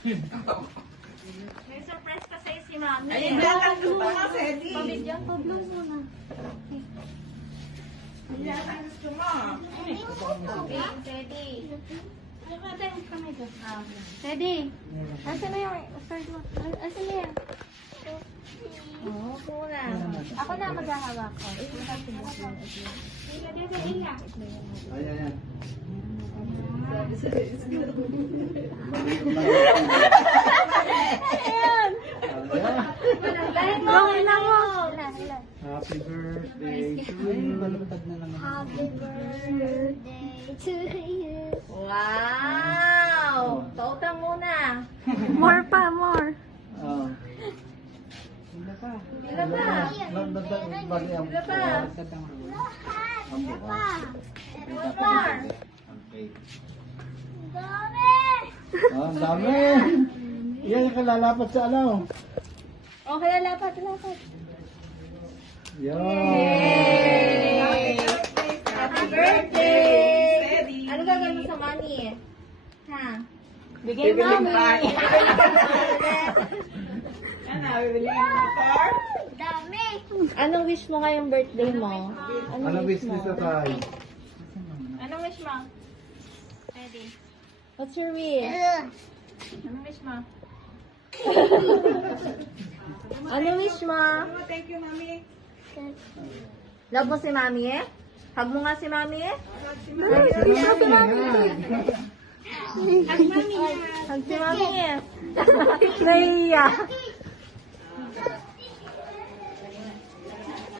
May surprise pa sa'yo si Mami. Ayun lang ito pa nga, Sedi. Pabigyan, pablo muna. Yan ang gusto mo. Teddy. Teddy. Asan na yung sword mo? Asan na yan? Oo, kuna. Ako na maghahawak ko. Ayan. Ayan. Gawin na mo. Happy birthday to you. Happy birthday to you. Wow! Pautang muna. More pa, more. Oh. Ilan pa? Bali ang Ilan pa? One more. Ang dami. Yan yung kalalapat sa ano. Okay, lapat, lapat. Yan. Happy birthday! Sedi. Ano gagawin mo sa money? Ha? Bigay mo pa. Ano, bibili mo motor? Anong wish mo ngayong birthday mo? Ano wish list na tayo? Anong wish mo? Ready. What's your wish? Anong wish mo? Anong wish mo? Oh, thank you, Mami. Love mo si Mami eh? Hug mo nga si Mami eh? Hug si Mami. Hug si Mami eh? Naiya.